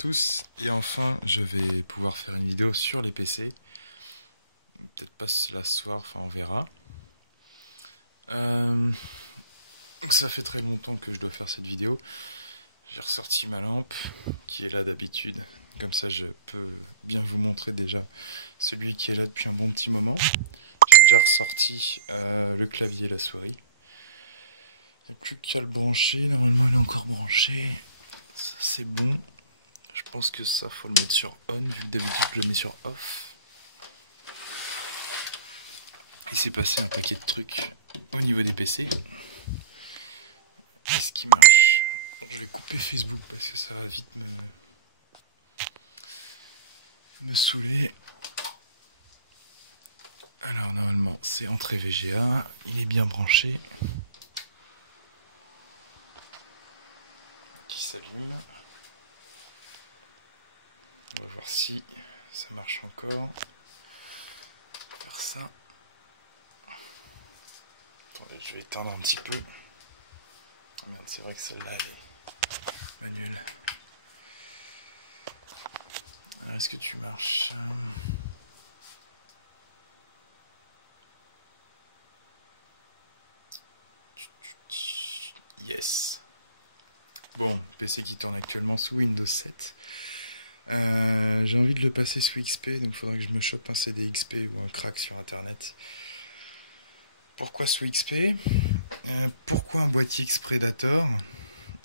tous, et enfin je vais pouvoir faire une vidéo sur les PC. Peut-être pas là ce soir, enfin on verra. Ça fait très longtemps que je dois faire cette vidéo. J'ai ressorti ma lampe qui est là d'habitude, comme ça je peux bien vous montrer déjà celui qui est là depuis un bon petit moment. J'ai déjà ressorti le clavier et la souris. Il n'y a plus qu'à le brancher, normalement elle est encore branchée. Ça c'est bon. Je pense que ça faut le mettre sur on, vu que d'habitude je le mets sur off. Il s'est passé un paquet de trucs au niveau des PC. Qu'est-ce qui marche? Je vais couper Facebook parce que ça va vite me saouler. Alors normalement c'est entrée VGA, il est bien branché. Qui s'allume. On va voir si ça marche encore. On va faire ça. Attendez, je vais éteindre un petit peu. Merde, c'est vrai que celle-là elle est manuelle. Alors, est-ce que tu marches? Yes. Bon, PC qui tourne actuellement sous Windows 7. J'ai envie de le passer sous XP, donc il faudrait que je me chope un CD XP ou un crack sur internet. Pourquoi sous XP? Pourquoi un boîtier X-Predator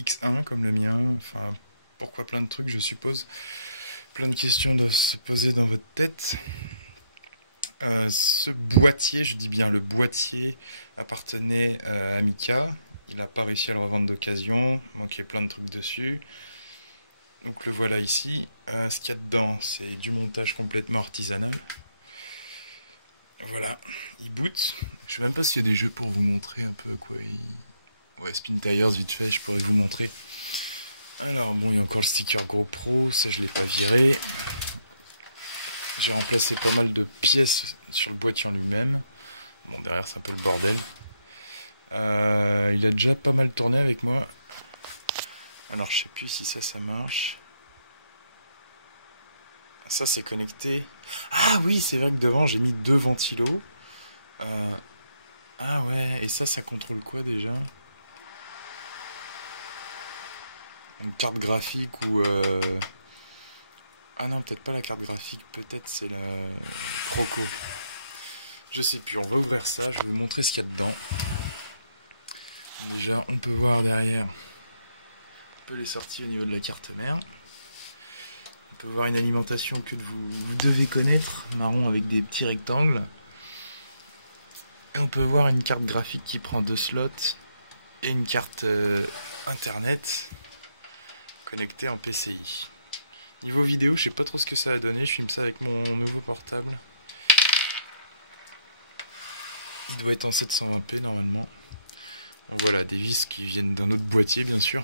X1 comme le mien? Enfin, pourquoi plein de trucs, je suppose. Plein de questions doivent se poser dans votre tête. Ce boîtier, je dis bien le boîtier, appartenait à Mika. Il n'a pas réussi à le revendre d'occasion, il manquait plein de trucs dessus. Donc le voilà ici. Ce qu'il y a dedans, c'est du montage complètement artisanal. Voilà, il boot. Je sais même pas s'il y a des jeux pour vous montrer un peu quoi. Ouais, Spin Tires vite fait, je pourrais vous montrer. Alors bon, il y a encore le sticker GoPro, ça je l'ai pas viré. J'ai remplacé pas mal de pièces sur le boîtier en lui-même. Bon, derrière c'est un peu le bordel. Il a déjà pas mal tourné avec moi. Alors je sais plus si ça marche. Ça c'est connecté. Ah oui, c'est vrai que devant j'ai mis deux ventilos. Ah ouais, et ça contrôle quoi déjà? Une carte graphique ou... Ah non, peut-être pas la carte graphique, peut-être c'est la Croco. Je sais plus, on va ouvrir ça, je vais vous montrer ce qu'il y a dedans. Déjà, on peut voir derrière un peu les sorties au niveau de la carte mère. On peut voir une alimentation que vous devez connaître, marron avec des petits rectangles. Et on peut voir une carte graphique qui prend 2 slots et une carte internet connectée en PCI. Niveau vidéo, je sais pas trop ce que ça a donné, je filme ça avec mon nouveau portable. Il doit être en 720p normalement. Donc voilà, des vis qui viennent d'un autre boîtier bien sûr.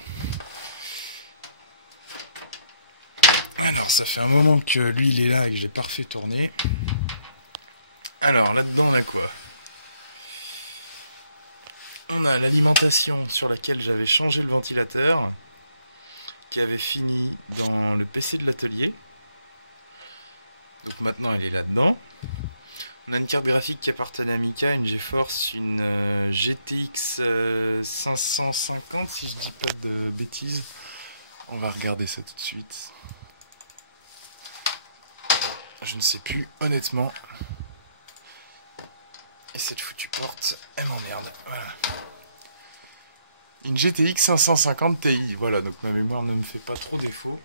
Alors ça fait un moment que lui il est là et que je l'ai pas refait tourner. Alors là-dedans on a quoi? On a l'alimentation sur laquelle j'avais changé le ventilateur, qui avait fini dans le PC de l'atelier. Donc maintenant elle est là-dedans. On a une carte graphique qui appartenait à Mika, une GeForce, une GTX 550 si je dis pas de bêtises. On va regarder ça tout de suite. Je ne sais plus honnêtement. Et cette foutue porte, elle m'emmerde. Voilà. Une GTX 550 Ti, voilà, donc ma mémoire ne me fait pas trop défaut.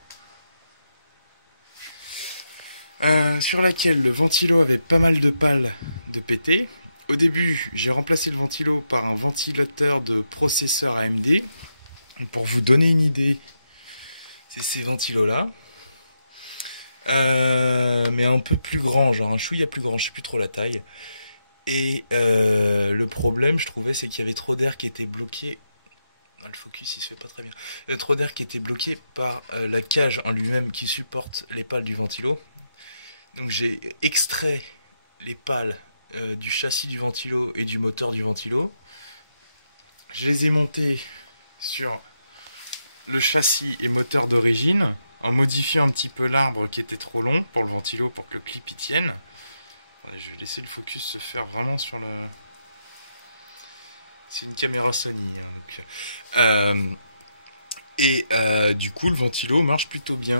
Sur laquelle le ventilo avait pas mal de pales de péter. Au début, j'ai remplacé le ventilo par un ventilateur de processeur AMD. Et pour vous donner une idée, c'est ces ventilos-là. Mais un peu plus grand, genre un chouïa plus grand, je sais plus trop la taille. Et le problème, je trouvais, c'est qu'il y avait trop d'air qui était bloqué. Le focus il se fait pas très bien. Il y a trop d'air qui était bloqué par la cage en lui-même qui supporte les pales du ventilo. Donc j'ai extrait les pales du châssis du ventilo et du moteur du ventilo. Je les ai montées sur le châssis et moteur d'origine. en modifiant un petit peu l'arbre qui était trop long pour le ventilo, pour que le clip y tienne. Attendez, je vais laisser le focus se faire vraiment sur le... C'est une caméra Sony. Du coup, le ventilo marche plutôt bien.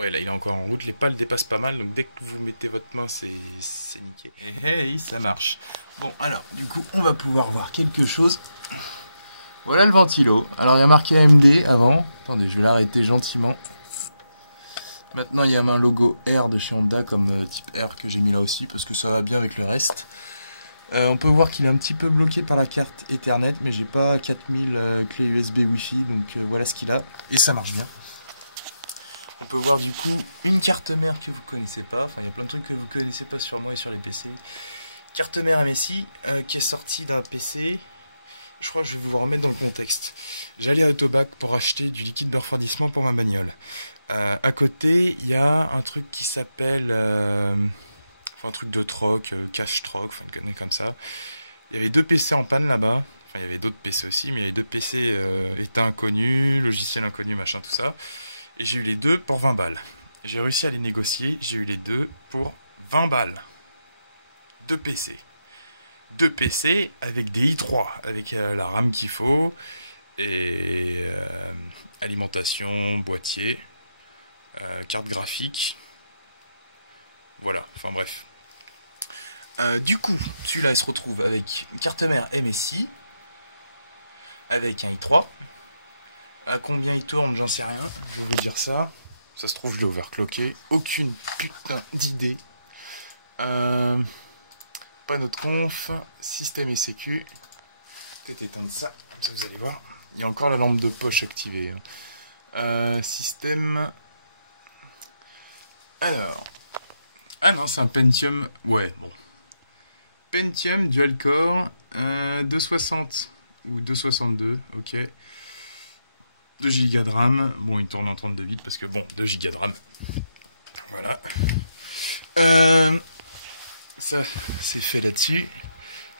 Ouais, là il est encore en route, les pales dépassent pas mal, donc dès que vous mettez votre main, c'est niqué. Hey, ça marche. Bon, alors, du coup, on va pouvoir voir quelque chose. Voilà le ventilo. Alors, il y a marqué AMD avant. Attendez, je vais l'arrêter gentiment. Maintenant, il y a un logo R de chez Honda, comme type R que j'ai mis là aussi, parce que ça va bien avec le reste. On peut voir qu'il est un petit peu bloqué par la carte Ethernet, mais j'ai pas 4000 clés USB Wi-Fi, donc voilà ce qu'il a. Et ça marche bien. On peut voir du coup une carte mère que vous connaissez pas. Enfin, il y a plein de trucs que vous connaissez pas sur moi et sur les PC. Carte mère MSI qui est sortie d'un PC. Je crois que je vais vous remettre dans le contexte. J'allais à Autobac pour acheter du liquide de refroidissement pour ma bagnole. À côté, il y a un truc qui s'appelle... un truc de troc, cash troc, enfin, une connerie comme ça. Il y avait 2 PC en panne là-bas. Enfin, il y avait d'autres PC aussi, mais il y avait 2 PC états inconnus, logiciel inconnu, machin, tout ça. Et j'ai eu les 2 pour 20 balles. J'ai réussi à les négocier, j'ai eu les 2 pour 20 balles. 2 PC. 2 PC avec des i3, avec la RAM qu'il faut, et alimentation, boîtier, carte graphique. Voilà, enfin bref. Du coup, celui-là il se retrouve avec une carte mère MSI, avec un i3. À combien il tourne, j'en sais rien. Je vais vous dire ça. Ça se trouve, je l'ai overclocké. Aucune putain d'idée. Pas notre conf. Système et sécu. Peut-être éteindre ça. Ça, vous allez voir. Il y a encore la lampe de poche activée. Système. Alors. Ah non, c'est un Pentium. Ouais, bon. Pentium dual core 260 ou 262, ok. 2 Go de RAM. Bon, il tourne en 32 bits parce que bon, 2 Go de RAM. Voilà. Ça, c'est fait là-dessus.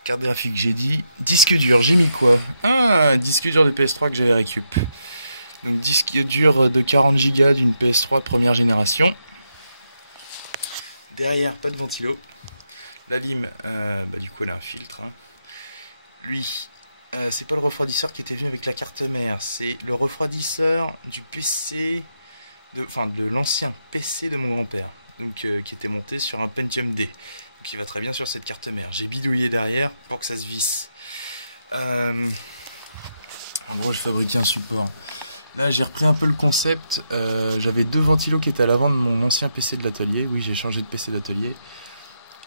Carte graphique, j'ai dit. Disque dur, j'ai mis quoi? Ah, disque dur de PS3 que j'avais récup. Donc, disque dur de 40 Go d'une PS3 première génération. Derrière, pas de ventilo. La lime, du coup, elle a un filtre. Hein. Lui, c'est pas le refroidisseur qui était venu avec la carte mère, c'est le refroidisseur du PC, de l'ancien PC de mon grand-père, donc qui était monté sur un Pentium D, qui va très bien sur cette carte mère. J'ai bidouillé derrière pour que ça se visse. En gros, je fabriquais un support. Là, j'ai repris un peu le concept. J'avais 2 ventilos qui étaient à l'avant de mon ancien PC de l'atelier. Oui, j'ai changé de PC d'atelier.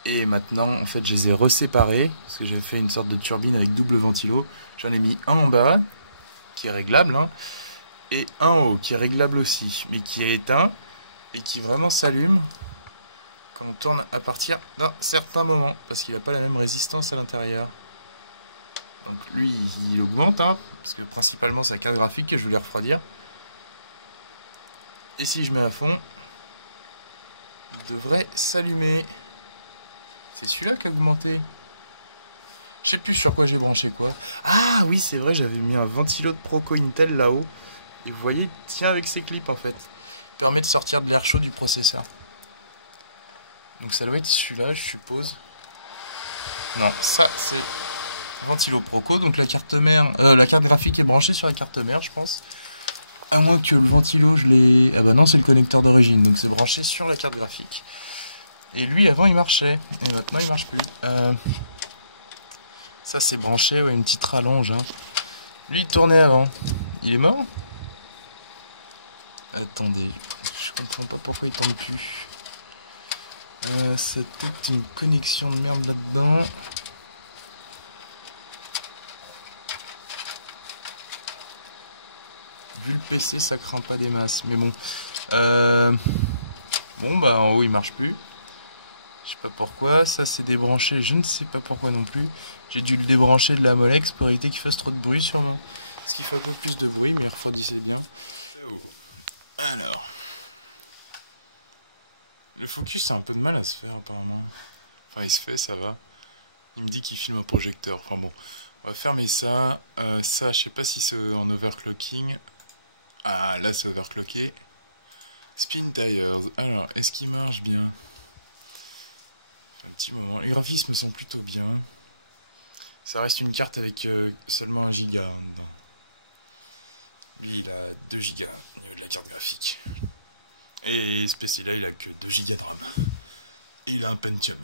Et maintenant, en fait, je les ai reséparés, parce que j'ai fait une sorte de turbine avec double ventilo. J'en ai mis un en bas, qui est réglable, hein, et un en haut, qui est réglable aussi, mais qui est éteint, et qui vraiment s'allume quand on tourne à partir d'un certain moment, parce qu'il n'a pas la même résistance à l'intérieur. Donc lui, il augmente, hein, parce que principalement c'est la carte graphique que je voulais refroidir. Et si je mets à fond, il devrait s'allumer. C'est celui-là qui a augmenté. Je sais plus sur quoi j'ai branché quoi. Ah oui, c'est vrai, j'avais mis un ventilo de Proco Intel là-haut. Et vous voyez, il tient avec ses clips en fait. Il permet de sortir de l'air chaud du processeur. Donc ça doit être celui-là, je suppose. Non, ça c'est ventilo Proco. Donc la carte mère, la carte graphique est branchée sur la carte mère, je pense. À moins que le ventilo, je l'ai... Ah bah non, c'est le connecteur d'origine. Donc c'est branché sur la carte graphique. Et lui, avant, il marchait. Et maintenant, il marche plus. Ça, c'est branché, ouais, une petite rallonge. Hein. Lui, il tournait avant. Il est mort? Attendez. Je comprends pas pourquoi il tourne plus. C'est peut-être une connexion de merde là-dedans. Vu le PC, ça craint pas des masses. Mais bon. Bon, bah, en haut, il marche plus. Je sais pas pourquoi, ça c'est débranché, je ne sais pas pourquoi non plus. J'ai dû le débrancher de la Molex pour éviter qu'il fasse trop de bruit sûrement. Parce qu'il fait un peu plus de bruit, mais il refroidissait bien. Alors. Le focus a un peu de mal à se faire apparemment. Enfin il se fait, ça va. Il me dit qu'il filme un projecteur. Enfin bon, on va fermer ça. Ça, je sais pas si c'est en overclocking. Ah là c'est overclocké. Spin Tires. Alors, est-ce qu'il marche bien? Un petit moment. Les graphismes sont plutôt bien. Ça reste une carte avec seulement 1 giga dedans. Lui, il a 2 gigas au niveau de la carte graphique. Et ce PC là, il a que 2 gigas de RAM. Et il a un Pentium.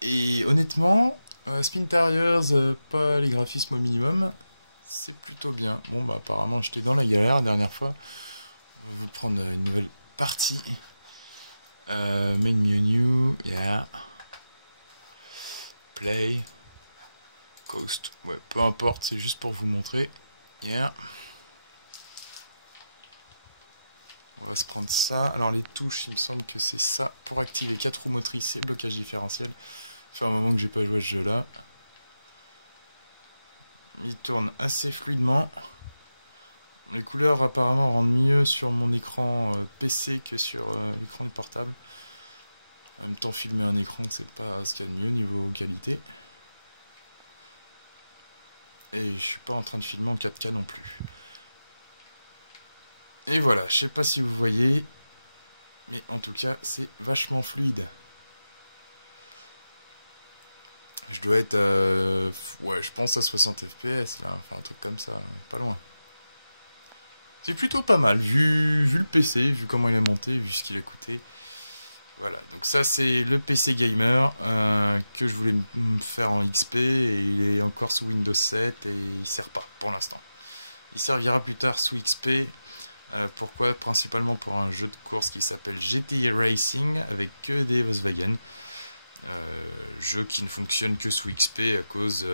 Et honnêtement, Spin Tires, pas les graphismes au minimum, c'est plutôt bien. Bon, bah apparemment, j'étais dans la galère la dernière fois. On va vous prendre une nouvelle partie. Main menu, yeah. Play. Coast. Ouais, peu importe, c'est juste pour vous montrer. Yeah. On va se prendre ça. Alors les touches, il me semble que c'est ça. Pour activer 4 roues motrices et blocage différentiel. Ça fait un moment que j'ai pas joué à ce jeu là. Il tourne assez fluidement. Les couleurs apparemment rendent mieux sur mon écran PC que sur l'écran de portable. En même temps, filmer un écran, c'est pas ce qu'il y a de mieux niveau qualité. Et je suis pas en train de filmer en 4K non plus. Et voilà, je sais pas si vous voyez, mais en tout cas, c'est vachement fluide. Je dois être, ouais, je pense à 60 FPS, là, enfin un truc comme ça, pas loin. C'est plutôt pas mal, vu le PC, vu comment il est monté, vu ce qu'il a coûté. Voilà, donc ça c'est le PC gamer que je voulais me faire en XP, et il est encore sous Windows 7 et il ne sert pas pour l'instant. Il servira plus tard sous XP, pourquoi? Principalement pour un jeu de course qui s'appelle GT Racing avec que des Volkswagen. Jeu qui ne fonctionne que sous XP à cause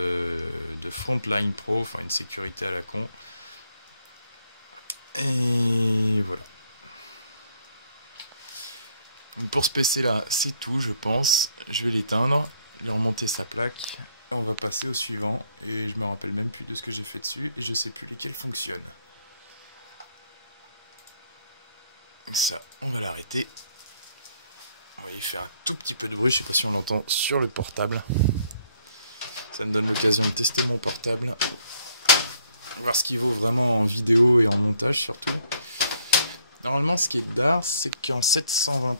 de Frontline Pro, enfin une sécurité à la con. Et voilà. Pour ce PC là, c'est tout je pense. Je vais l'éteindre, lui remonter sa plaque. On va passer au suivant et je me rappelle même plus de ce que j'ai fait dessus et je sais plus lesquels fonctionnent. Ça, on va l'arrêter. On va y faire un tout petit peu de bruit, je sais pas si on l'entend sur le portable. Ça me donne l'occasion de tester mon portable. On va voir ce qu'il vaut vraiment en vidéo et en montage surtout. Normalement ce qui est bizarre, c'est qu'en 720p,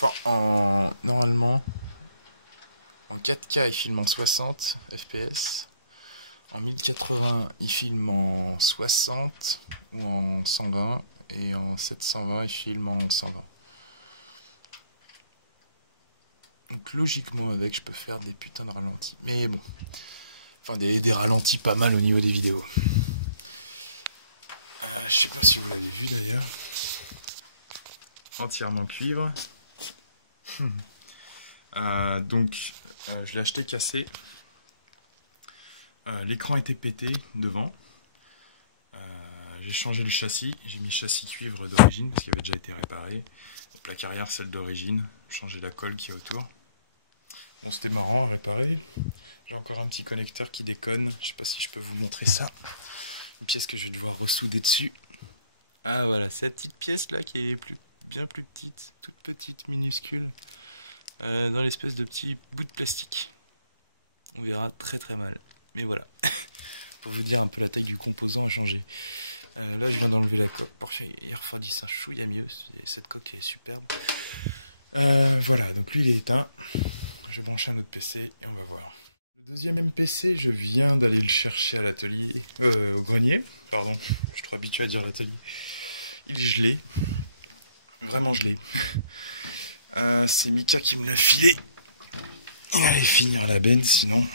enfin normalement en 4K il filme en 60 fps, en 1080 il filme en 60 ou en 120 et en 720 il filme en 120. Donc logiquement avec je peux faire des putains de ralentis. Mais bon. Enfin des ralentis pas mal au niveau des vidéos. Je sais pas si vous l'avez vu d'ailleurs. Entièrement cuivre. Donc je l'ai acheté cassé. L'écran était pété devant. J'ai changé le châssis. J'ai mis châssis cuivre d'origine parce qu'il avait déjà été réparé. La plaque arrière celle d'origine. Changé la colle qui est autour. Bon, c'était marrant à réparer. J'ai encore un petit connecteur qui déconne. Je sais pas si je peux vous montrer ça. Une pièce que je vais devoir ressouder dessus. Ah voilà, cette petite pièce là qui est bien plus petite, toute petite, minuscule, dans l'espèce de petit bout de plastique. On verra très très mal. Mais voilà, pour vous dire un peu la taille du composant a changé. Là je viens d'enlever la coque pour qu'il refroidisse un chouïa mieux. Et cette coque est superbe. Voilà, donc lui il est éteint. Je vais brancher un autre PC et on va voir. Le deuxième PC, je viens d'aller le chercher à l'atelier, au grenier, pardon, je suis trop habitué à dire l'atelier. Il est gelé, vraiment gelé. C'est Mika qui me l'a filé. Il allait finir la benne sinon.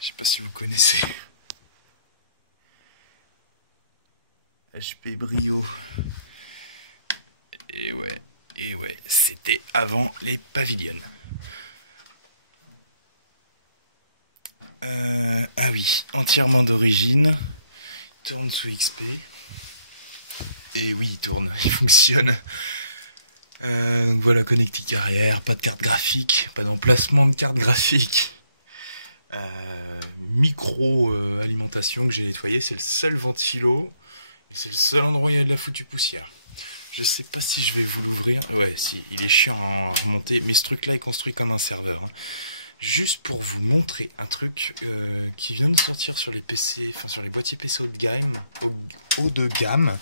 Je sais pas si vous connaissez. HP Brio. Et ouais, c'était avant les pavilions. Ah oui, entièrement d'origine. Tourne sous XP. Et oui, il tourne, il fonctionne. Voilà, connectique arrière, pas de carte graphique, pas d'emplacement de carte graphique. Micro alimentation que j'ai nettoyé, c'est le seul ventilo. C'est le seul endroit où il y a de la foutue poussière. Je sais pas si je vais vous l'ouvrir. Ouais, si, il est chiant à remonter, mais ce truc là est construit comme un serveur. juste pour vous montrer un truc qui vient de sortir sur les PC, enfin sur les boîtiers PC haut de gamme,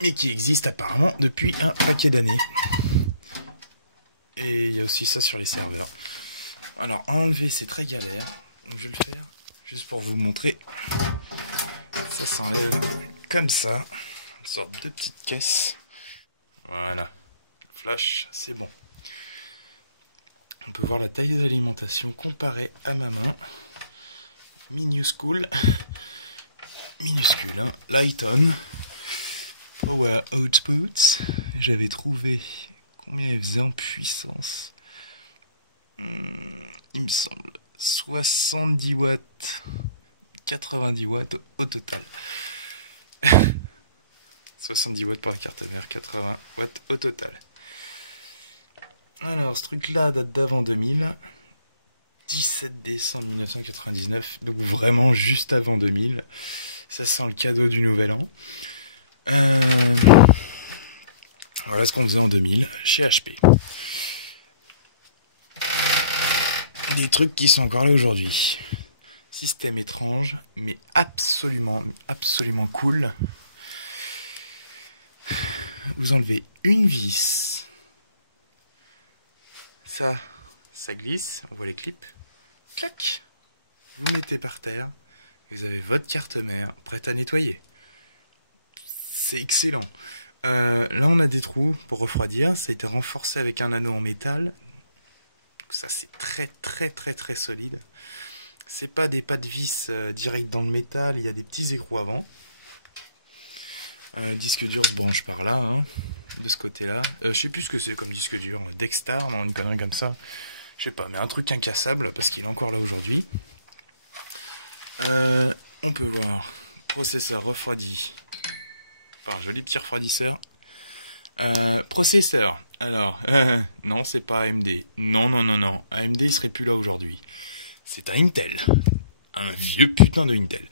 et qui existe apparemment depuis un paquet d'années. Et il y a aussi ça sur les serveurs. Alors enlever c'est très galère, donc je vais le faire juste pour vous montrer. Ça s'enlève comme ça, une sorte de petite caisse. Voilà, flash, c'est bon. On peut voir la taille de l'alimentation comparée à ma main. Minuscule, hein. Lighton, Power Outputs. J'avais trouvé combien elle faisait en puissance. Il me semble 70 watts, 90 watts au total. 70 watts pour la carte mère, 80 watts au total. Alors, ce truc-là date d'avant 2000. 17 décembre 1999, donc vraiment juste avant 2000. Ça sent le cadeau du nouvel an. Voilà ce qu'on faisait en 2000 chez HP. Des trucs qui sont encore là aujourd'hui. Système étrange, mais absolument cool. Vous enlevez une vis. Ça glisse, on voit les clips. Clac. Vous mettez par terre. Vous avez votre carte mère prête à nettoyer. C'est excellent. Là on a des trous pour refroidir. Ça a été renforcé avec un anneau en métal. Ça c'est très solide. C'est pas des pas de vis direct dans le métal, il y a des petits écrous avant. Disque dur se branche par là, hein, de ce côté là. Je sais plus ce que c'est comme disque dur, Dextar, non, une connerie comme ça. Je sais pas, mais un truc incassable parce qu'il est encore là aujourd'hui. On peut voir processeur refroidi par un joli petit refroidisseur. Processeur, alors, non, c'est pas AMD. Non. AMD il serait plus là aujourd'hui. C'est un Intel. Un vieux putain de Intel.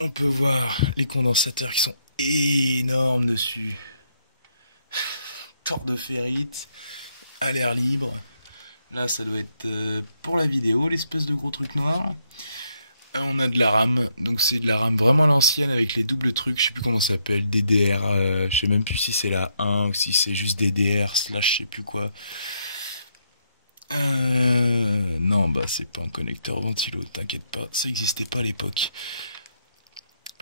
On peut voir les condensateurs qui sont énormes dessus. Tour de ferrite, à l'air libre. Là, ça doit être pour la vidéo, l'espèce de gros truc noir. On a de la RAM, donc c'est de la RAM vraiment à l'ancienne avec les doubles trucs, je sais plus comment ça s'appelle, DDR, je sais même plus si c'est la 1 ou si c'est juste DDR slash je sais plus quoi. Non, bah c'est pas un connecteur ventilo, t'inquiète pas, ça existait pas à l'époque.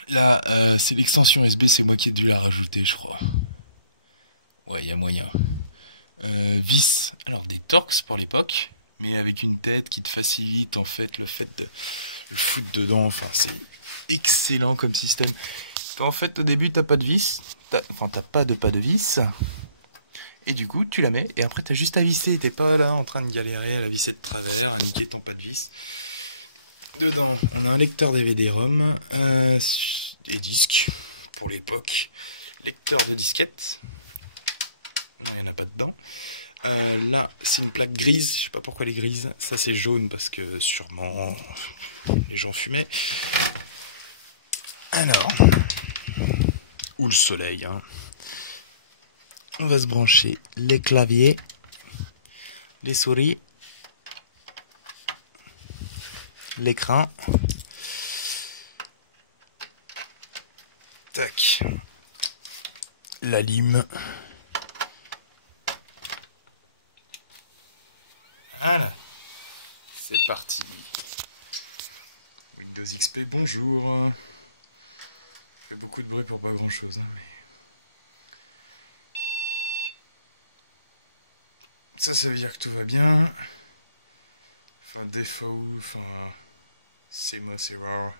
Là, c'est l'extension USB, c'est moi qui ai dû la rajouter, je crois. Ouais, il y a moyen. Vis, alors des Torx pour l'époque, mais avec une tête qui te facilite en fait le fait de le foutre dedans. Enfin, c'est excellent comme système. En fait, au début, t'as pas de vis, t'as pas de vis, et du coup, tu la mets, et après, t'as juste à visser. T'es pas là en train de galérer à la visser de travers, à niquer ton pas de vis. Dedans, on a un lecteur DVD-ROM et disques pour l'époque. Lecteur de disquette. Il n'y en a pas dedans. Là, c'est une plaque grise. Je sais pas pourquoi elle est grise. Ça, c'est jaune parce que sûrement les gens fumaient. Alors, ou le soleil. Hein. On va se brancher les claviers, les souris, l'écran. Tac. La lime. Voilà. C'est parti. Windows XP, bonjour. Je fais beaucoup de bruit pour pas grand chose. Mais... ça veut dire que tout va bien. Enfin, défaut, enfin, c'est moi, c'est rare.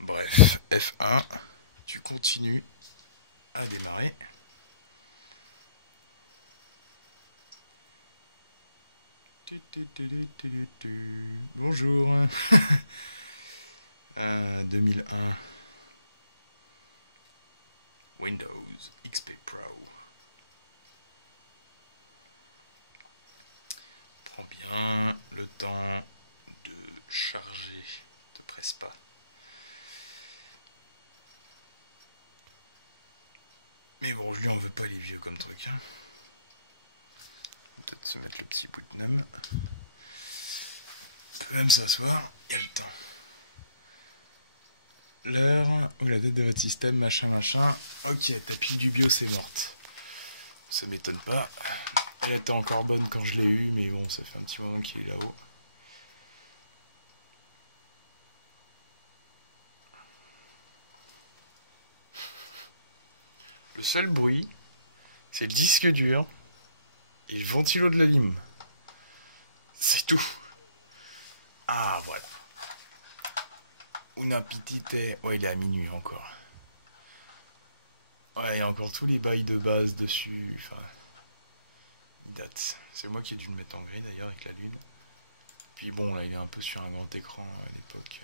Bref, F1, tu continues à démarrer. Bonjour. 2001. Windows XP Pro. Prends bien le temps de charger, te presse pas. Mais bon, je lui en veux pas les vieux comme truc. Hein. même. On peut même s'asseoir, il y a le temps. L'heure ou la date de votre système, machin machin. Ok, tapis du bio, c'est morte. Ça m'étonne pas. Elle était encore bonne quand je l'ai eu, mais bon, ça fait un petit moment qu'il est là-haut. Le seul bruit, c'est le disque dur et le ventilo de la lime. C'est tout. Ah, voilà. Una petite... Ouais, il est à minuit encore. Ouais, il y a encore tous les bails de base dessus. Enfin, il date. C'est moi qui ai dû le mettre en gris d'ailleurs avec la lune. Puis bon, là, il est un peu sur un grand écran à l'époque.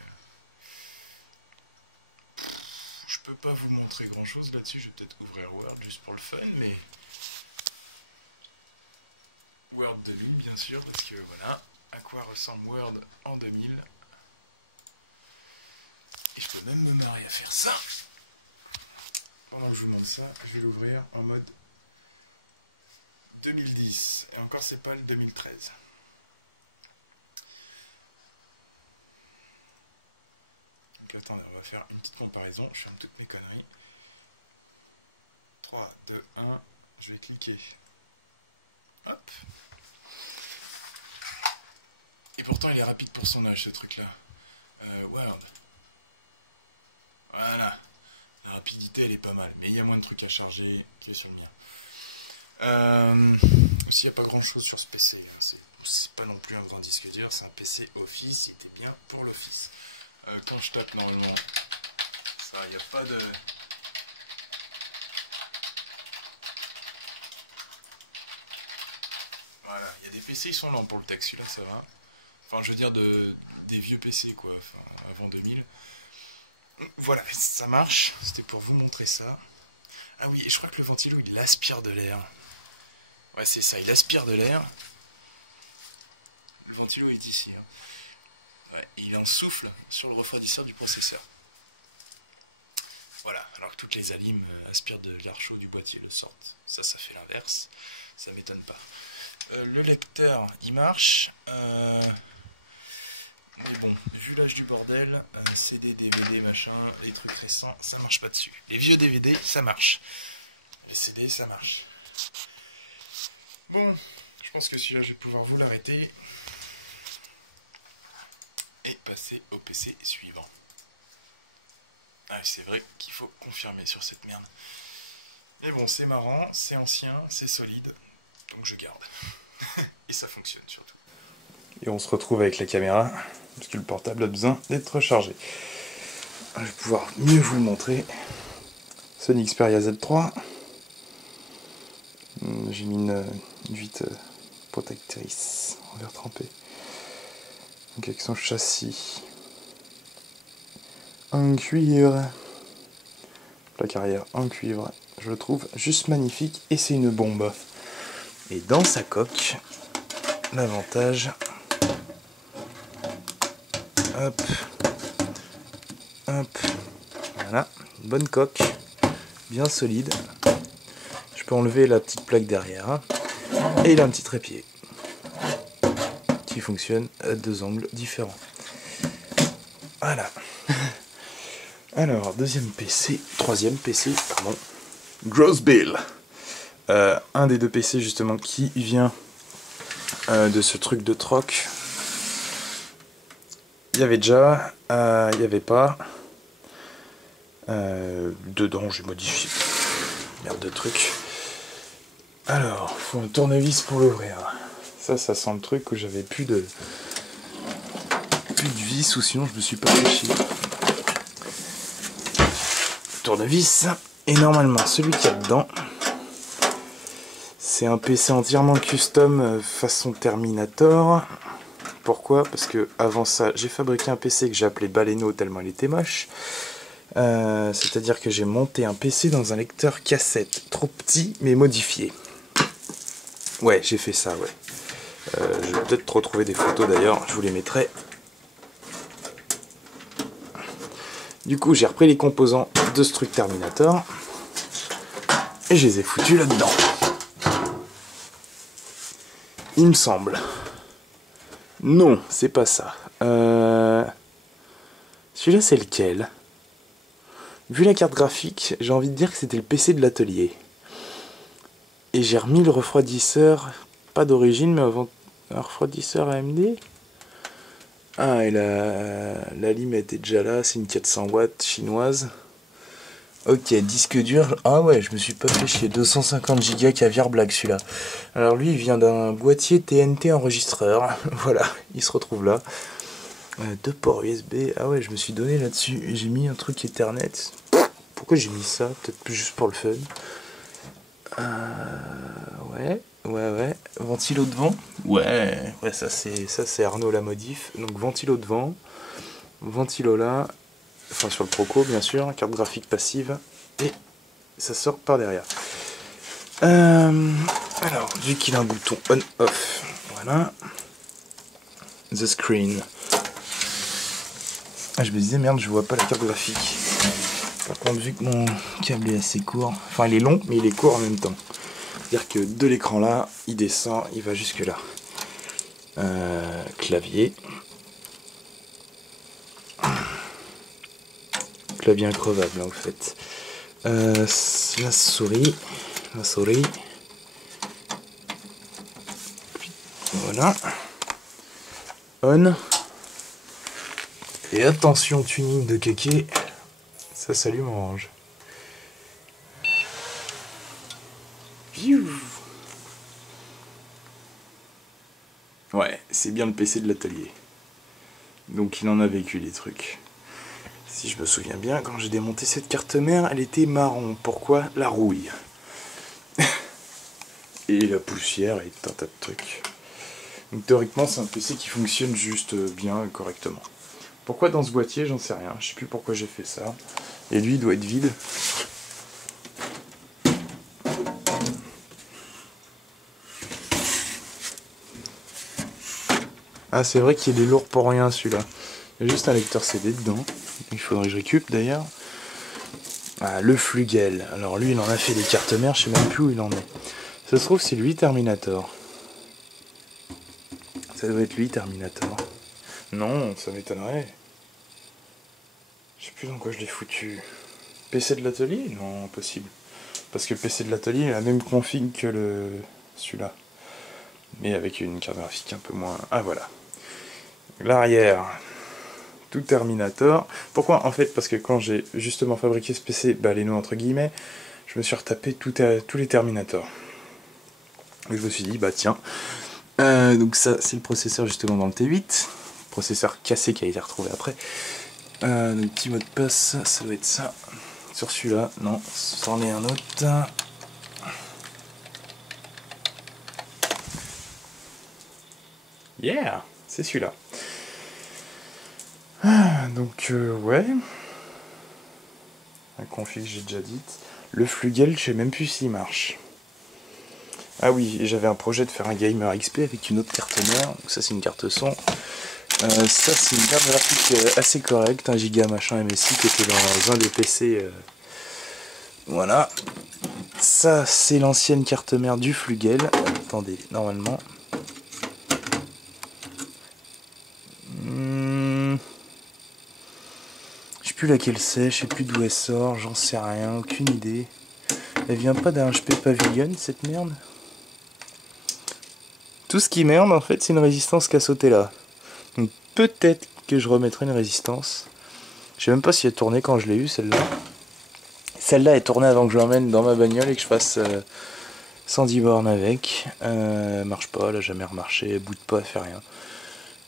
Je peux pas vous montrer grand chose là-dessus. Je vais peut-être ouvrir Word juste pour le fun, mais... Word 2000, bien sûr, parce que voilà, à quoi ressemble Word en 2000. Et je peux même me marrer à faire ça. Pendant que je vous montre ça, je vais l'ouvrir en mode 2010. Et encore, c'est pas le 2013. Donc attendez, on va faire une petite comparaison. Je ferme toutes mes conneries. 3, 2, 1. Je vais cliquer. Hop. Et pourtant, il est rapide pour son âge, ce truc-là. Word. Voilà. La rapidité, elle est pas mal. Mais il y a moins de trucs à charger que sur le mien. Aussi, il n'y a pas grand-chose sur ce PC. C'est pas non plus un grand disque dur. C'est un PC Office. Il était bien pour l'Office. Quand je tape, normalement, ça, il n'y a pas de... Voilà. Il y a des PC, ils sont lents pour le texte. Celui-là, ça va. Enfin, je veux dire des vieux PC, quoi. Enfin, avant 2000. Voilà, ça marche. C'était pour vous montrer ça. Ah oui, je crois que le ventilo, il aspire de l'air. Ouais, c'est ça, il aspire de l'air. Le ventilo est ici. Ouais, et il en souffle sur le refroidisseur du processeur. Voilà, alors que toutes les alimes aspirent de l'air chaud du boîtier, le sortent. Ça fait l'inverse. Ça m'étonne pas. Le lecteur, il marche. Mais bon, vu l'âge du bordel, CD, DVD, machin, les trucs récents, ça marche pas dessus. Les vieux DVD, ça marche. Les CD, ça marche. Bon, je pense que celui-là, je vais pouvoir vous l'arrêter. Et passer au PC suivant. Ah, c'est vrai qu'il faut confirmer sur cette merde. Mais bon, c'est marrant, c'est ancien, c'est solide. Donc je garde. Et ça fonctionne surtout. Et on se retrouve avec la caméra, parce que le portable a besoin d'être rechargé. Je vais pouvoir mieux vous le montrer. Sony Xperia Z3. J'ai mis une vitre protectrice en verre trempé. Donc avec son châssis en cuivre. Plaque arrière en cuivre. Je le trouve juste magnifique et c'est une bombe. Et dans sa coque, l'avantage... Hop, hop, voilà, une bonne coque, bien solide. Je peux enlever la petite plaque derrière, hein. Et il a un petit trépied qui fonctionne à deux angles différents. Voilà. Alors, troisième PC, pardon, Grosse Bill. Un des deux PC justement qui vient de ce truc de troc. Il y avait déjà, il n'y avait pas. Dedans, j'ai modifié. Merde de truc. Alors, il faut un tournevis pour l'ouvrir. Ça sent le truc où j'avais plus de vis, ou sinon je me suis pas fait chier. Tournevis. Et normalement, celui qu'il y a dedans, c'est un PC entièrement custom façon Terminator. Pourquoi? Parce que avant ça, j'ai fabriqué un PC que j'ai appelé Baleno tellement il était moche. C'est-à-dire que j'ai monté un PC dans un lecteur cassette, trop petit mais modifié. Ouais, j'ai fait ça, ouais. Je vais peut-être retrouver des photos d'ailleurs, je vous les mettrai. Du coup, j'ai repris les composants de ce truc Terminator et je les ai foutus là-dedans. Il me semble. Non, c'est pas ça. Celui-là, c'est lequel? Vu la carte graphique, j'ai envie de dire que c'était le PC de l'atelier. Et j'ai remis le refroidisseur, pas d'origine, mais un refroidisseur AMD. Ah, et la lime était déjà là, c'est une 400 watts chinoise. Ok, disque dur. Ah ouais, je me suis pas fait chier. 250 Go caviar black celui-là. Alors lui, il vient d'un boîtier TNT enregistreur. Voilà, il se retrouve là. Deux ports USB. Ah ouais, je me suis donné là-dessus. J'ai mis un truc Ethernet. Pourquoi j'ai mis ça? Peut-être plus juste pour le fun. Ouais. Ventilo de vent. Ouais, ça c'est Arnaud la modif. Donc ventilo de vent. Ventilo là. Enfin sur le Proco bien sûr. Carte graphique passive. Et ça sort par derrière. Alors, vu qu'il a un bouton on-off, voilà. The screen. Ah, je me disais, merde, je vois pas la carte graphique. Par contre, vu que mon câble est assez court, enfin il est long, mais il est court en même temps. C'est-à-dire que de l'écran là, il descend, il va jusque là. Clavier. Clavier increvable, hein, en fait. La souris. Voilà. On. Et attention, tuning de kéké. Ça s'allume orange. Ouais, c'est bien le PC de l'atelier. Donc il en a vécu des trucs. Si je me souviens bien, quand j'ai démonté cette carte mère, elle était marron. Pourquoi? La rouille. Et la poussière et tout un tas de trucs. Donc théoriquement, c'est un PC qui fonctionne juste bien, correctement. Pourquoi dans ce boîtier? J'en sais rien. Je sais plus pourquoi j'ai fait ça. Et lui, il doit être vide. Ah, c'est vrai qu'il est lourd pour rien, celui-là. Il y a juste un lecteur CD dedans. Il faudrait que je récup, d'ailleurs. Ah, le Flugel. Alors lui, il en a fait des cartes mères, je sais même plus où il en est. Ça se trouve, c'est lui, Terminator. Ça doit être lui, Terminator. Non, ça m'étonnerait. Je sais plus dans quoi je l'ai foutu. PC de l'atelier? Non, impossible. Parce que le PC de l'atelier a la même config que celui-là. Mais avec une carte graphique un peu moins... Ah, voilà. L'arrière. Tout Terminator. Pourquoi? En fait, parce que quand j'ai justement fabriqué ce PC, les noms entre guillemets, je me suis retapé tous les Terminators. Et je me suis dit, tiens. Donc ça, c'est le processeur justement dans le T8. Processeur cassé qui a été retrouvé après. Donc petit mot de passe, ça doit être ça. Sur celui-là, non, c'en est un autre. Yeah, c'est celui-là. Donc ouais. La config j'ai déjà dit. Le Flugel, je sais même plus s'il marche. Ah oui, j'avais un projet de faire un Gamer XP avec une autre carte mère. Donc ça c'est une carte son. Ça c'est une carte graphique assez correcte, 1 Go machin MSI qui était dans un des PC. Voilà. Ça c'est l'ancienne carte mère du Flugel. Attendez, normalement. Je sais plus laquelle c'est, je sais plus d'où elle sort, j'en sais rien, aucune idée. Elle vient pas d'un HP Pavilion cette merde? Tout ce qui merde en fait c'est une résistance qui a sauté là. Donc peut-être que je remettrai une résistance. Je sais même pas si elle tournait quand je l'ai eu celle-là. Celle-là est tournée avant que je l'emmène dans ma bagnole et que je fasse 110 bornes avec. Marche pas, elle a jamais remarché, elle boude pas, elle fait rien.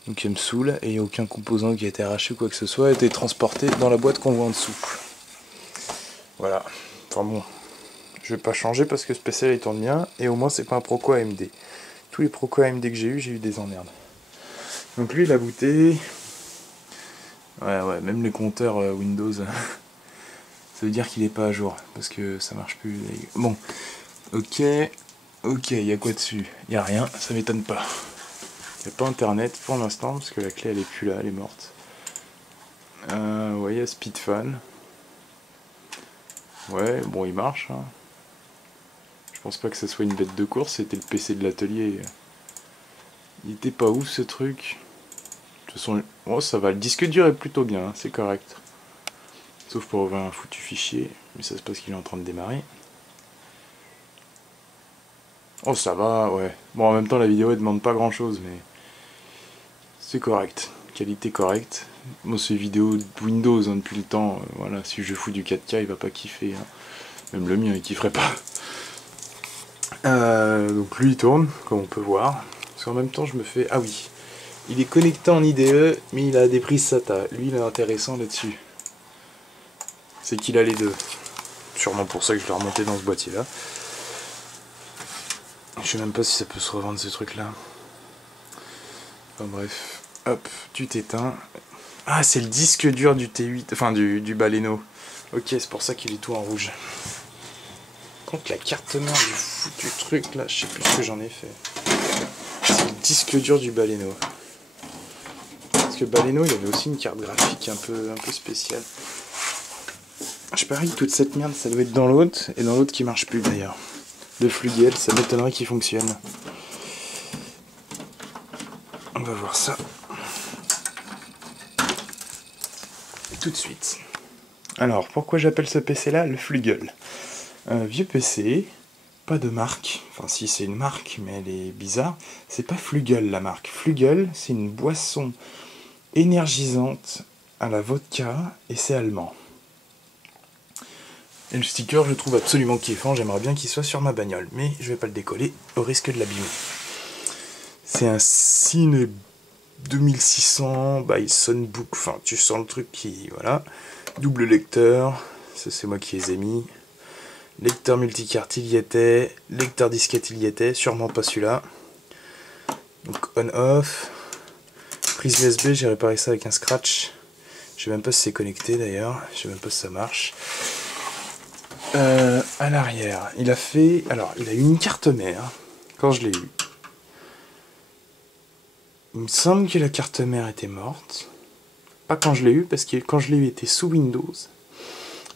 Donc elle me saoule et il n'y a aucun composant qui a été arraché ou quoi que ce soit, a été transporté dans la boîte qu'on voit en dessous. Voilà. Enfin bon, je vais pas changer parce que ce PC il tourne bien et au moins c'est pas un Proco AMD. Tous les Proco AMD que j'ai eu des emmerdes. Donc lui il a booté. Ouais, même les compteurs Windows, ça veut dire qu'il est pas à jour parce que ça marche plus. Bon, ok, il y a quoi dessus? Il y a rien, ça m'étonne pas. Il n'y a pas internet pour l'instant parce que la clé elle est plus là, elle est morte. Ouais, il y a Speedfan. Ouais, bon, il marche. Hein. Je pense pas que ça soit une bête de course, c'était le PC de l'atelier. Il était pas ouf ce truc. toute façon, oh, ça va. Le disque dur est plutôt bien, hein, c'est correct. Sauf pour ouvrir un foutu fichier. Mais ça c'est parce qu'il est en train de démarrer. Oh, ça va, ouais. Bon, en même temps, la vidéo elle demande pas grand chose, mais c'est correct. Qualité correcte. Moi, c'est vidéo Windows hein, depuis le temps. Voilà, si je fous du 4K, il va pas kiffer. Hein. Même le mien, il kifferait pas. Donc lui, il tourne, comme on peut voir. Parce qu'en même temps, je me fais... Ah oui, il est connecté en IDE, mais il a des prises SATA. Lui, il est intéressant là-dessus. C'est qu'il a les deux. Sûrement pour ça que je l'ai remonté dans ce boîtier-là. Je sais même pas si ça peut se revendre, ce truc-là. Enfin bref. Hop, tu t'éteins. Ah, c'est le disque dur du T8, enfin du Baleno. Ok, c'est pour ça qu'il est tout en rouge. Contre la carte mère du foutu truc là, je sais plus ce que j'en ai fait. C'est le disque dur du Baleno. Parce que Baleno, il y avait aussi une carte graphique un peu spéciale. Je parie que toute cette merde, ça doit être dans l'autre, et dans l'autre qui marche plus d'ailleurs. Le Flugel, ça m'étonnerait qu'il fonctionne. On va voir ça. Tout de suite. Alors, pourquoi j'appelle ce PC là le Flugel? Un vieux PC, pas de marque, enfin si c'est une marque, mais elle est bizarre. C'est pas Flugel la marque. Flugel, c'est une boisson énergisante à la vodka et c'est allemand. Et le sticker, je le trouve absolument kiffant, j'aimerais bien qu'il soit sur ma bagnole, mais je vais pas le décoller au risque de l'abîmer. C'est un Cine 2600 by Sonbook, enfin tu sens le truc qui, voilà. Double lecteur, ça c'est moi qui les ai mis. Lecteur multicarte il y était, lecteur disquette il y était, sûrement pas celui-là. Donc on-off, prise USB, j'ai réparé ça avec un scratch. Je sais même pas si c'est connecté d'ailleurs, je sais même pas si ça marche. À l'arrière, il a fait, alors il a eu une carte mère quand je l'ai eu. Il me semble que la carte mère était morte. Pas quand je l'ai eu, parce que quand je l'ai eu, il était sous Windows.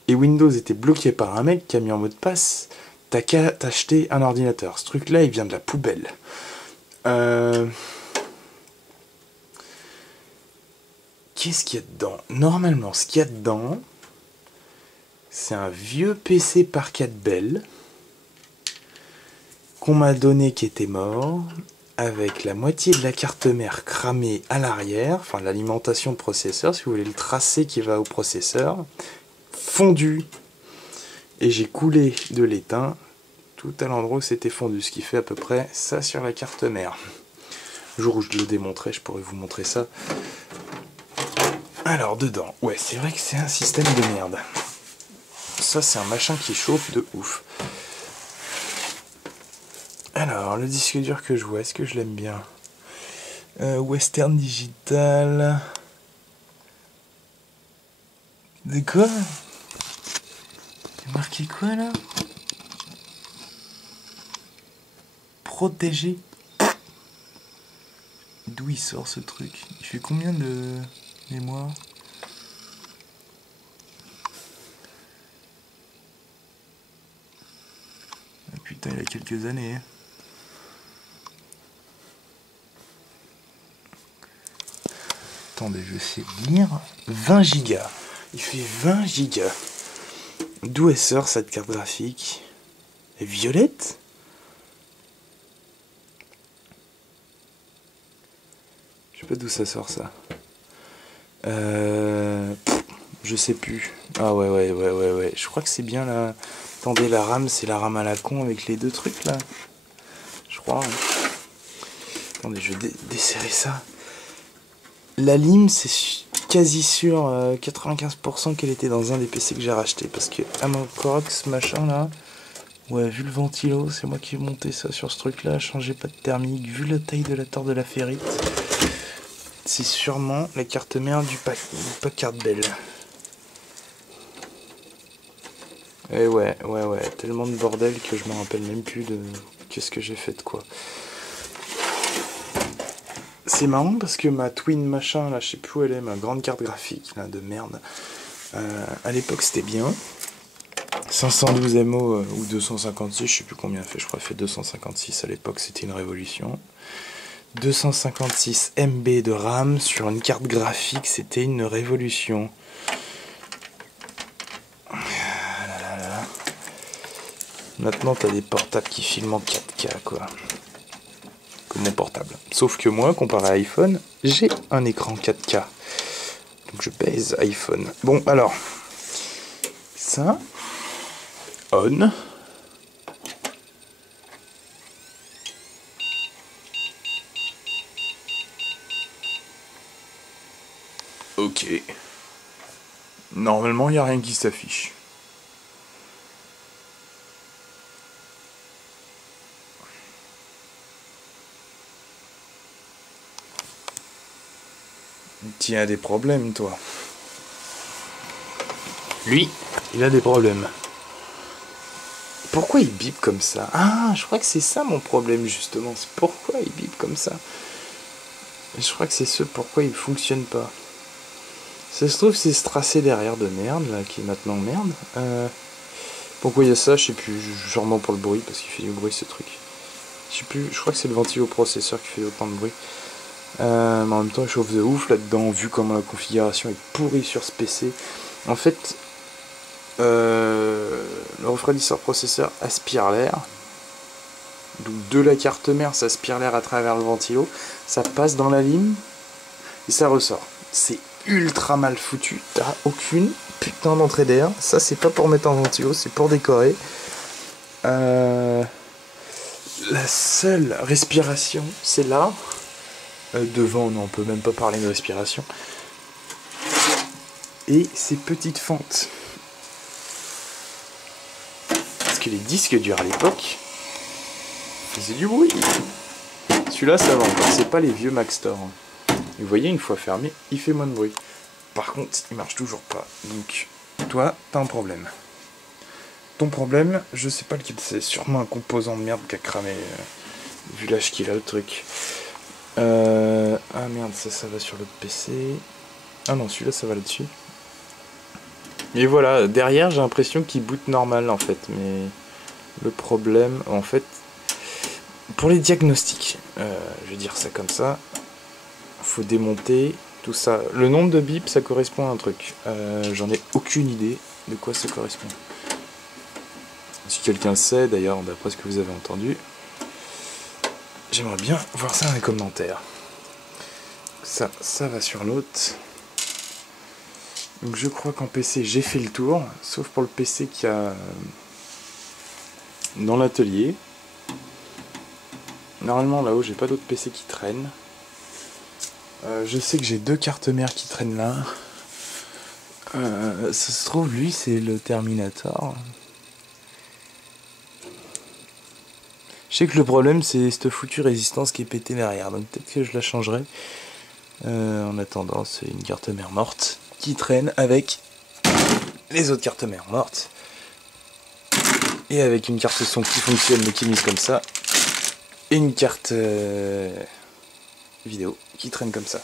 Et Windows était bloqué par un mec qui a mis en mot de passe. T'as qu'à t'acheter un ordinateur. Ce truc-là, il vient de la poubelle. Qu'est-ce qu'il y a dedans? Normalement, ce qu'il y a dedans, c'est un vieux PC par 4 Bell qu'on m'a donné qui était mort, avec la moitié de la carte mère cramée à l'arrière, enfin l'alimentation processeur, si vous voulez le tracé qui va au processeur, fondu. Et j'ai coulé de l'étain tout à l'endroit où c'était fondu, ce qui fait à peu près ça sur la carte mère. Le jour où je le démontrais, je pourrais vous montrer ça. Alors dedans, ouais, c'est vrai que c'est un système de merde. Ça, c'est un machin qui chauffe de ouf. Alors, le disque dur que je vois, est-ce que je l'aime bien? Western Digital. De quoi? C'est marqué quoi là? Protégé. D'où il sort ce truc? Il fait combien de mémoire? Ah, putain, il a quelques années. Hein. Attendez, je sais lire. 20 gigas. Il fait 20 gigas. D'où elle sort cette carte graphique? Elle est violette? Je sais pas d'où ça sort ça. Je sais plus. Ah ouais. Je crois que c'est bien la... Attendez, la RAM, c'est la RAM à la con avec les deux trucs là. Je crois. Hein. Attendez, je vais desserrer ça. La lime, c'est quasi sûr 95% qu'elle était dans un des PC que j'ai racheté. Parce que Amocox, machin là. Ouais, vu le ventilo, c'est moi qui ai monté ça sur ce truc là. Changé pas de thermique. Vu la taille de la tore de la ferrite. C'est sûrement la carte mère du Packard Bell. Et ouais, tellement de bordel que je me rappelle même plus de qu'est-ce que j'ai fait de quoi. C'est marrant parce que ma Twin machin, là, je sais plus où elle est, ma grande carte graphique, là, de merde, à l'époque c'était bien. 512 MO ou 256, je sais plus combien elle fait, je crois qu'elle fait 256 à l'époque, c'était une révolution. 256 MB de RAM sur une carte graphique, c'était une révolution. Ah là là là. Maintenant, t'as des portables qui filment en 4K, quoi. Comme mon portable. Sauf que moi, comparé à iPhone, j'ai un écran 4K. Donc je pèse iPhone. Bon, alors. Ça. On. Ok. Normalement, il n'y a rien qui s'affiche. Tu as des problèmes, toi. Lui, il a des problèmes. Pourquoi il bip comme ça? Ah, je crois que c'est ça mon problème, justement. C'est pourquoi il bip comme ça. Je crois que c'est ce pourquoi il fonctionne pas. Ça se trouve, c'est ce tracé derrière de merde, là, qui est maintenant merde. Pourquoi il y a ça? Je sais plus. Sûrement pour le bruit, parce qu'il fait du bruit, ce truc. Je sais plus. Je crois que c'est le ventiloprocesseur qui fait autant de bruit. Mais en même temps, il chauffe de ouf là-dedans, vu comment la configuration est pourrie sur ce PC. En fait, le refroidisseur processeur aspire l'air. Donc de la carte mère, ça aspire l'air à travers le ventilo. Ça passe dans la lime et ça ressort. C'est ultra mal foutu. T'as aucune putain d'entrée d'air. Ça, c'est pas pour mettre en ventilo, c'est pour décorer. La seule respiration, c'est là. Devant, non, on peut même pas parler de respiration. Et ces petites fentes. Parce que les disques durs à l'époque faisaient du bruit. Celui-là, ça va encore. C'est pas les vieux Maxtor. Vous voyez, une fois fermé, il fait moins de bruit. Par contre, il marche toujours pas. Donc, toi, t'as un problème. Ton problème, je sais pas lequel c'est. Sûrement un composant de merde qui a cramé. Vu l'âge qu'il a, le truc. Ah merde, ça va sur l'autre PC. Ah non, celui-là, ça va là-dessus. Et voilà, derrière, j'ai l'impression qu'il boot normal, en fait. Mais le problème, en fait, pour les diagnostics, je vais dire ça comme ça, faut démonter tout ça. Le nombre de bips, ça correspond à un truc. J'en ai aucune idée de quoi ça correspond. Si quelqu'un sait, d'ailleurs, d'après ce que vous avez entendu, j'aimerais bien voir ça dans les commentaires. Ça va sur l'autre. Donc je crois qu'en PC, j'ai fait le tour, sauf pour le PC qu'il y a dans l'atelier. Normalement, là-haut, j'ai pas d'autres PC qui traînent. Je sais que j'ai 2 cartes mères qui traînent là. Ça se trouve, lui, c'est le Terminator. Je sais que le problème, c'est cette foutue résistance qui est pétée derrière. Donc peut-être que je la changerai. En attendant, c'est une carte mère morte qui traîne avec les autres cartes mères mortes. Et avec une carte son qui fonctionne mais qui est mise comme ça. Et une carte vidéo qui traîne comme ça.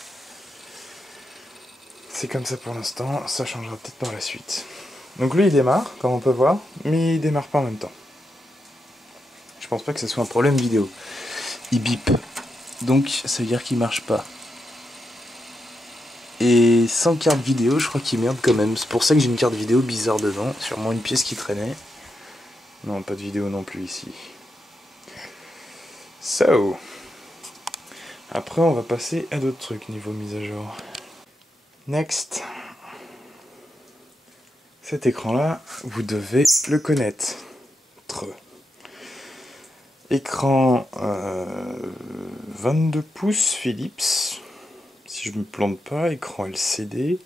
C'est comme ça pour l'instant, ça changera peut-être par la suite. Donc lui il démarre, comme on peut voir, mais il démarre pas en même temps. Je pense pas que ce soit un problème vidéo. Il bip. Donc ça veut dire qu'il marche pas. Et sans carte vidéo, je crois qu'il merde quand même. C'est pour ça que j'ai une carte vidéo bizarre dedans. Sûrement une pièce qui traînait. Non, pas de vidéo non plus ici. So. Après, on va passer à d'autres trucs niveau mise à jour. Next. Cet écran-là, vous devez le connaître. Écran 22 pouces Philips. Si je me plante pas, écran LCD.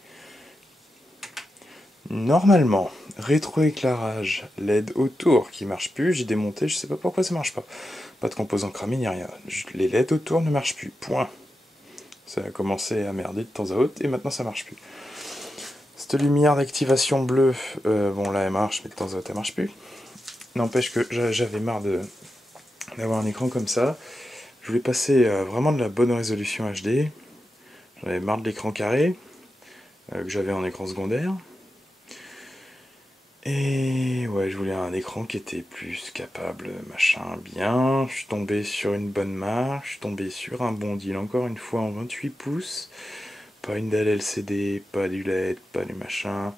Normalement, rétroéclairage LED autour qui marche plus. J'ai démonté, je sais pas pourquoi ça marche pas. Pas de composants cramés ni rien. Les LED autour ne marchent plus. Point. Ça a commencé à merder de temps à autre et maintenant ça marche plus. Cette lumière d'activation bleue, bon là elle marche, mais de temps à autre elle marche plus. N'empêche que j'avais marre d'avoir un écran comme ça. Je voulais passer vraiment de la bonne résolution HD. J'en avais marre de l'écran carré que j'avais en écran secondaire. Et ouais, je voulais un écran qui était plus capable, machin, bien. Je suis tombé sur une bonne marque, je suis tombé sur un bon deal, encore une fois en 28 pouces. Pas une dalle LCD, pas du LED, pas du machin.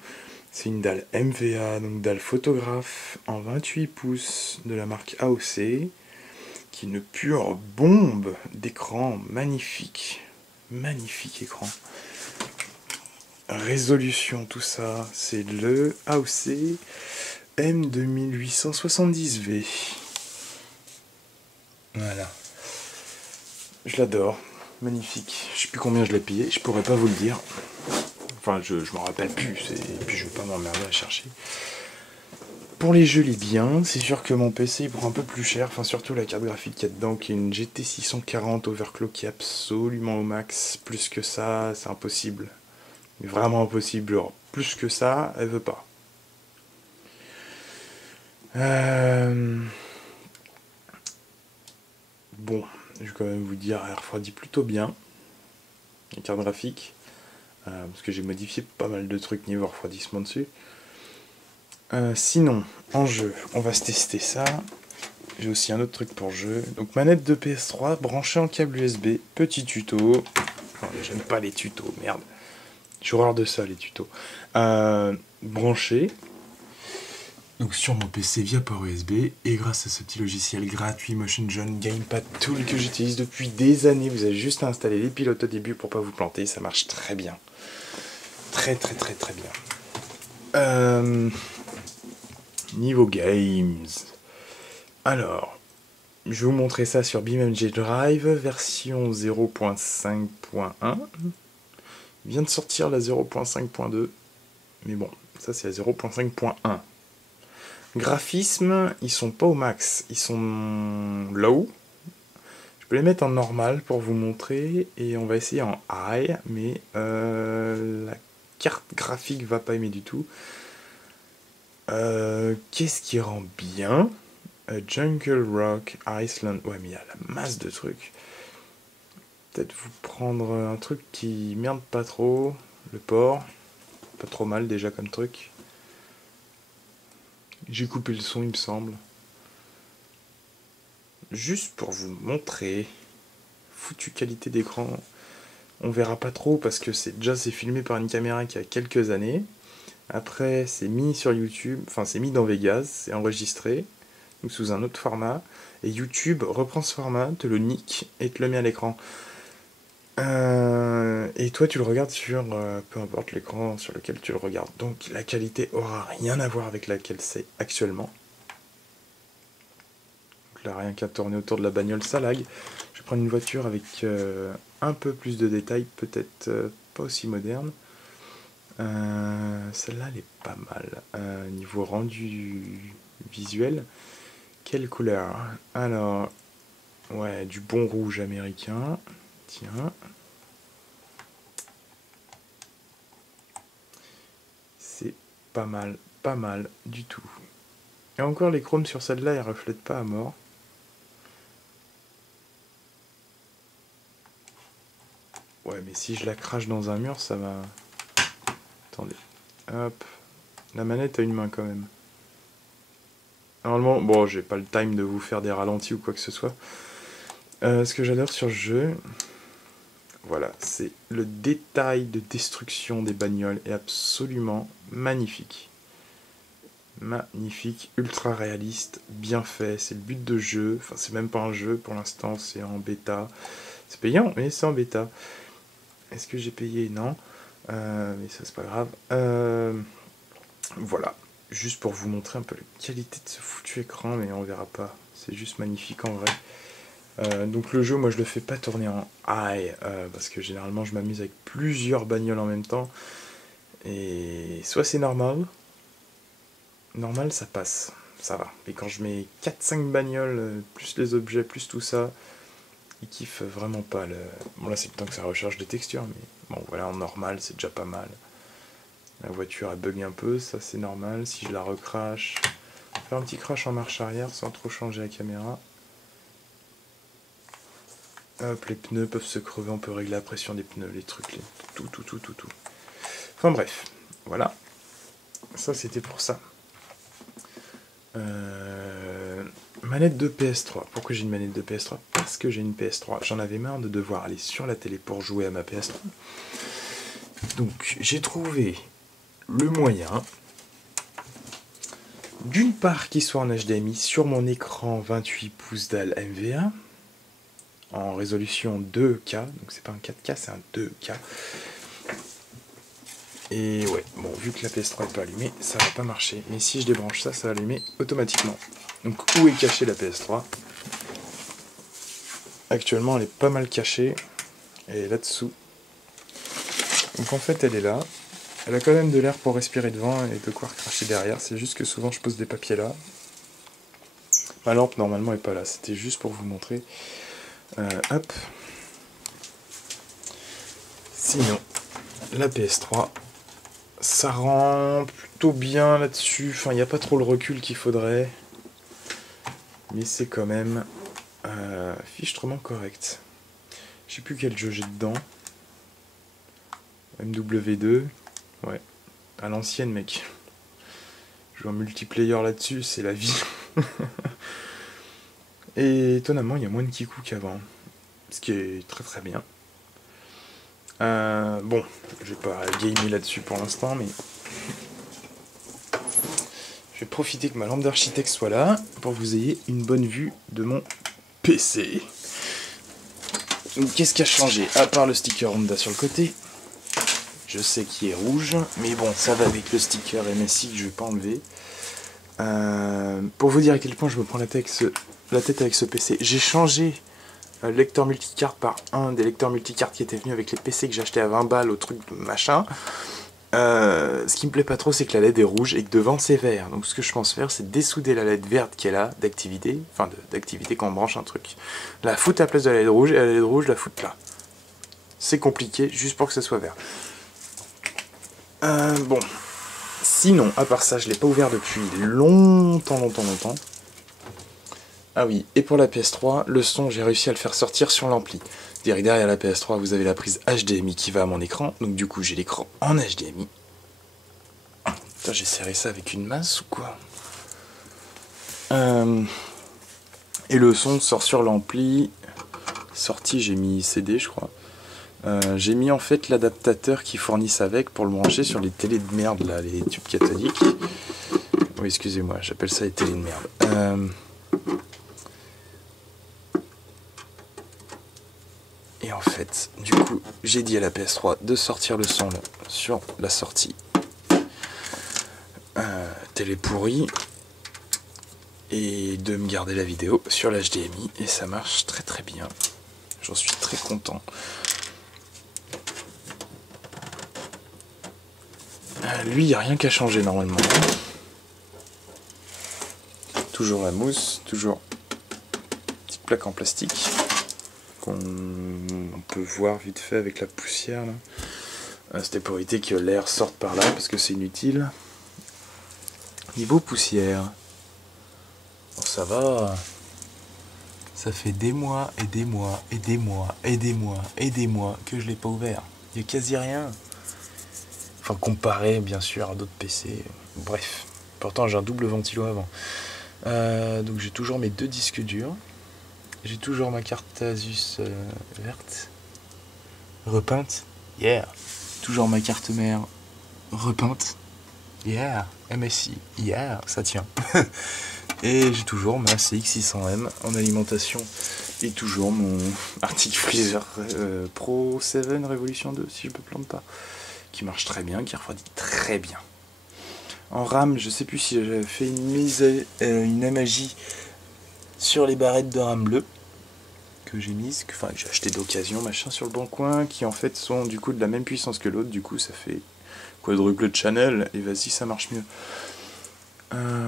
C'est une dalle MVA, donc dalle photographe, en 28 pouces de la marque AOC, qui est une pure bombe d'écran magnifique. Magnifique écran. Résolution, tout ça, c'est le AOC M2870V. Voilà. Je l'adore. Magnifique. Je sais plus combien je l'ai payé, je pourrais pas vous le dire. Enfin, je m'en rappelle plus, et puis je vais pas m'emmerder à chercher. Pour les jeux, il est bien. C'est sûr que mon PC il prend un peu plus cher, enfin surtout la carte graphique qu'il y a dedans, qui est une GT 640 overclock absolument au max. Plus que ça, c'est impossible. Mais vraiment impossible. Alors, plus que ça, elle veut pas. Bon, je vais quand même vous dire, elle refroidit plutôt bien. La carte graphique. Parce que j'ai modifié pas mal de trucs niveau refroidissement dessus. Sinon, en jeu, on va se tester ça. J'ai aussi un autre truc pour jeu. Donc manette de PS3 branchée en câble USB. Petit tuto. Oh, j'aime pas les tutos, merde. J'ai horreur de ça, les tutos. Branché. Donc sur mon PC via port USB. Et grâce à ce petit logiciel gratuit MotionJohn Gamepad Tool que j'utilise depuis des années. Vous avez juste à installer les pilotes au début pour pas vous planter. Ça marche très bien. Très très très très bien. Niveau games. Alors, je vais vous montrer ça sur BeamNG Drive, version 0.5.1. Il vient de sortir la 0.5.2. Mais bon, ça c'est la 0.5.1. Graphismes, ils sont pas au max, ils sont low. Je peux les mettre en normal pour vous montrer et on va essayer en high, mais la carte graphique va pas aimer du tout. Qu'est-ce qui rend bien? Jungle Rock, Iceland. Ouais, mais il y a la masse de trucs. Peut-être vous prendre un truc qui merde pas trop. Le port. Pas trop mal déjà comme truc. J'ai coupé le son, il me semble. Juste pour vous montrer. Foutue qualité d'écran. On verra pas trop parce que c'est filmé par une caméra qui a quelques années. Après, c'est mis sur YouTube. Enfin, c'est mis dans Vegas. C'est enregistré. Donc sous un autre format. Et YouTube reprend ce format, te le nique et te le met à l'écran. Et toi, tu le regardes sur peu importe l'écran sur lequel tu le regardes. Donc la qualité aura rien à voir avec laquelle c'est actuellement. Donc là, rien qu'à tourner autour de la bagnole, ça lag. Je vais prendre une voiture avec un peu plus de détails, peut-être pas aussi moderne. Celle-là, elle est pas mal. Niveau rendu visuel, quelle couleur? Alors, ouais, du bon rouge américain. Tiens. C'est pas mal du tout. Et encore, les chromes sur celle-là, ils reflètent pas à mort. Ouais, mais si je la crache dans un mur, ça va... Attendez. Hop. La manette a une main quand même. Normalement, bon, j'ai pas le time de vous faire des ralentis ou quoi que ce soit. Ce que j'adore sur le jeu, voilà, c'est le détail de destruction des bagnoles est absolument magnifique. Magnifique, ultra réaliste, bien fait, c'est le but de jeu. Enfin, c'est même pas un jeu pour l'instant, c'est en bêta. C'est payant, mais c'est en bêta. Est-ce que j'ai payé? Non. Mais ça, c'est pas grave. Voilà. Juste pour vous montrer un peu la qualité de ce foutu écran, mais on verra pas. C'est juste magnifique en vrai. Donc le jeu, moi, je le fais pas tourner en high, parce que généralement, je m'amuse avec plusieurs bagnoles en même temps. Et soit c'est normal. Normal, ça passe. Ça va. Et quand je mets 4-5 bagnoles, plus les objets, plus tout ça, il kiffe vraiment pas le... Bon là c'est le temps que ça recharge des textures, mais bon voilà, en normal c'est déjà pas mal. La voiture elle bug un peu, ça c'est normal. Si je la recrache, faire un petit crash en marche arrière sans trop changer la caméra. Hop, les pneus peuvent se crever, on peut régler la pression des pneus, les trucs, tout. Enfin bref, voilà. Ça c'était pour ça. Manette de PS3. Pourquoi j'ai une manette de PS3? Parce que j'ai une PS3. J'en avais marre de devoir aller sur la télé pour jouer à ma PS3. Donc j'ai trouvé le moyen, d'une part qu'il soit en HDMI sur mon écran 28 pouces dalle MVA, en résolution 2K, donc c'est pas un 4K, c'est un 2K. Et ouais, bon, vu que la PS3 n'est pas allumée, ça va pas marcher. Mais si je débranche ça, ça va allumer automatiquement. Donc où est cachée la PS3? Actuellement, elle est pas mal cachée. Elle est là-dessous. Donc en fait, elle est là. Elle a quand même de l'air pour respirer devant et de quoi recracher derrière. C'est juste que souvent, je pose des papiers là. Ma lampe, normalement, est pas là. C'était juste pour vous montrer. Hop. Sinon, la PS3... ça rend plutôt bien là-dessus. Enfin, il n'y a pas trop le recul qu'il faudrait. Mais c'est quand même fichtrement correct. Je sais plus quel jeu j'ai dedans. MW2. Ouais. À l'ancienne, mec. Je joue en multiplayer là-dessus, c'est la vie. Et étonnamment, il y a moins de kikou qu'avant. Ce qui est très très bien. Bon, je vais pas gamer là-dessus pour l'instant, mais je vais profiter que ma lampe d'architecte soit là pour que vous ayez une bonne vue de mon PC. Donc qu'est-ce qui a changé? À part le sticker Honda sur le côté, je sais qu'il est rouge, mais bon, ça va avec le sticker MSI que je vais pas enlever. Pour vous dire à quel point je me prends la tête avec ce PC, j'ai changé le lecteur multicarte par un des lecteurs multicartes qui était venu avec les PC que j'ai acheté à 20 balles au truc de machin. Ce qui me plaît pas trop, c'est que la LED est rouge et que devant c'est vert. Donc ce que je pense faire, c'est dessouder la LED verte qui est là, d'activité, enfin d'activité quand on branche un truc. La foutre à la place de la LED rouge et la LED rouge la foutre là. C'est compliqué, juste pour que ça soit vert. Bon. Sinon, à part ça, je l'ai pas ouvert depuis longtemps. Ah oui, et pour la PS3, le son, j'ai réussi à le faire sortir sur l'ampli. C'est-à-dire que derrière la PS3, vous avez la prise HDMI qui va à mon écran. Donc du coup, j'ai l'écran en HDMI. Putain, j'ai serré ça avec une masse ou quoi? Et le son sort sur l'ampli. Sorti, j'ai mis CD, je crois. J'ai mis en fait l'adaptateur qu'ils fournissent avec pour le brancher sur les télés de merde, là, les tubes cathodiques. Oui, excusez-moi, j'appelle ça les télés de merde. Et en fait, du coup, j'ai dit à la PS3 de sortir le son là, sur la sortie télé pourrie et de me garder la vidéo sur l'HDMI et ça marche très très bien. J'en suis très content. Lui, il n'y a rien qu'à changer normalement. Toujours la mousse, toujours petite plaque en plastique qu'on peut voir vite fait avec la poussière là. C'était pour éviter que l'air sorte par là parce que c'est inutile. Niveau poussière, bon, ça va. Ça fait des mois et des mois et des mois et des mois et des mois que je l'ai pas ouvert. Il y a quasi rien. Enfin comparé bien sûr à d'autres PC. Bref. Pourtant j'ai un double ventilo avant. Donc j'ai toujours mes 2 disques durs. J'ai toujours ma carte Asus verte. Repeinte. Yeah. Toujours ma carte mère repeinte. Yeah. MSI. Yeah. Ça tient. Et j'ai toujours ma CX600M en alimentation. Et toujours mon Arctic Freezer Pro 7 Revolution 2, si je me plante pas. Qui marche très bien, qui refroidit très bien. En RAM, je sais plus si j'avais fait une MAJ sur les barrettes de RAM bleu que j'ai mises, que j'ai acheté d'occasion, machin, sur le bon coin, qui en fait sont du coup de la même puissance que l'autre, du coup ça fait quadruple channel, et vas-y, ça marche mieux.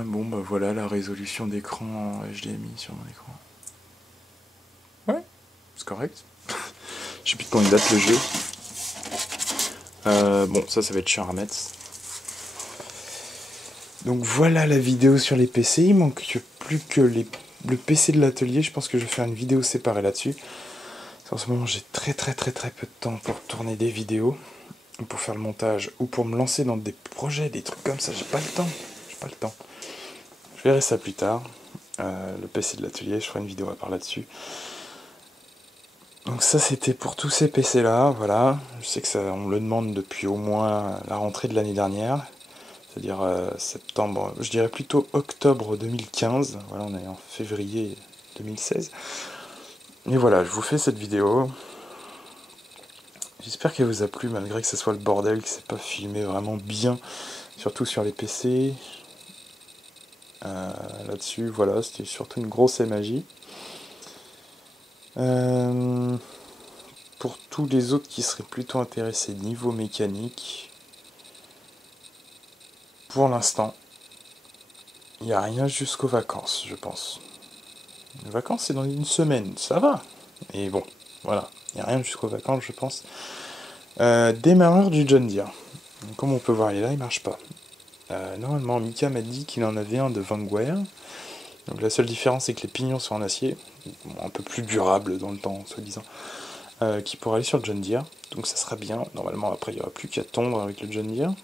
Bon bah voilà la résolution d'écran en HDMI sur mon écran. Ouais, c'est correct. Je sais plus de quand il date le jeu. Bon, ça va être chiant à remettre. Donc voilà la vidéo sur les PC. Il manque plus que le PC de l'atelier. Je pense que je vais faire une vidéo séparée là-dessus. En ce moment, j'ai très peu de temps pour tourner des vidéos, ou pour faire le montage, ou pour me lancer dans des projets, des trucs comme ça. J'ai pas le temps. Je verrai ça plus tard. Le PC de l'atelier, je ferai une vidéo à part là-dessus. Donc ça c'était pour tous ces PC là, voilà. Je sais que ça, on me le demande depuis au moins la rentrée de l'année dernière. C'est-à-dire septembre, je dirais plutôt octobre 2015. Voilà, on est en février 2016. Et voilà, je vous fais cette vidéo. J'espère qu'elle vous a plu, malgré que ce soit le bordel, que c'est pas filmé vraiment bien, surtout sur les PC. Là-dessus, voilà, c'était surtout une grosse magie. Pour tous les autres qui seraient plutôt intéressés niveau mécanique, pour l'instant, il n'y a rien jusqu'aux vacances, je pense. Les vacances, c'est dans une semaine, ça va. Et bon, voilà, il n'y a rien jusqu'aux vacances, je pense. Démarreur du John Deere. Comme on peut voir, il est là, il marche pas. Normalement, Mika m'a dit qu'il en avait un de Vanguard. Donc la seule différence, c'est que les pignons sont en acier, un peu plus durable dans le temps, soi-disant, qui pourra aller sur le John Deere. Donc ça sera bien. Normalement, après, il n'y aura plus qu'à tondre avec le John Deere.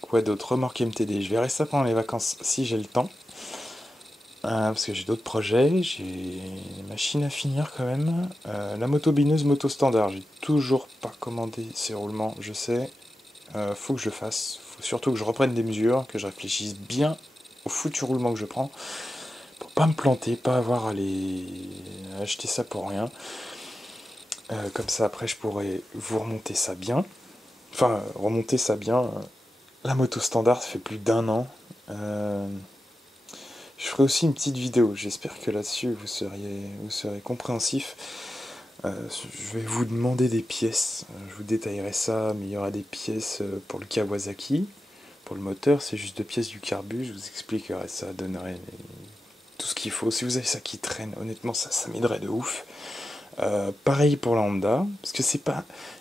Quoi d'autre? Remorque MTD. Je verrai ça pendant les vacances si j'ai le temps. Parce que j'ai d'autres projets, j'ai des machines à finir quand même. La motobineuse moto standard, j'ai toujours pas commandé ces roulements, je sais. Faut que je le fasse. Faut surtout que je reprenne des mesures, que je réfléchisse bien au foutu roulement que je prends. Pour pas me planter, pas avoir à acheter ça pour rien. Comme ça après je pourrais vous remonter ça bien. Enfin, remonter ça bien. La moto standard, ça fait plus d'1 an. Je ferai aussi une petite vidéo, j'espère que là-dessus vous serez compréhensif. Je vais vous demander des pièces, je vous détaillerai ça, mais il y aura des pièces pour le Kawasaki. Pour le moteur, c'est juste 2 pièces du carbu, je vous expliquerai ça, donnerai tout ce qu'il faut. Si vous avez ça qui traîne, honnêtement, ça m'aiderait de ouf. Pareil pour la Honda, parce que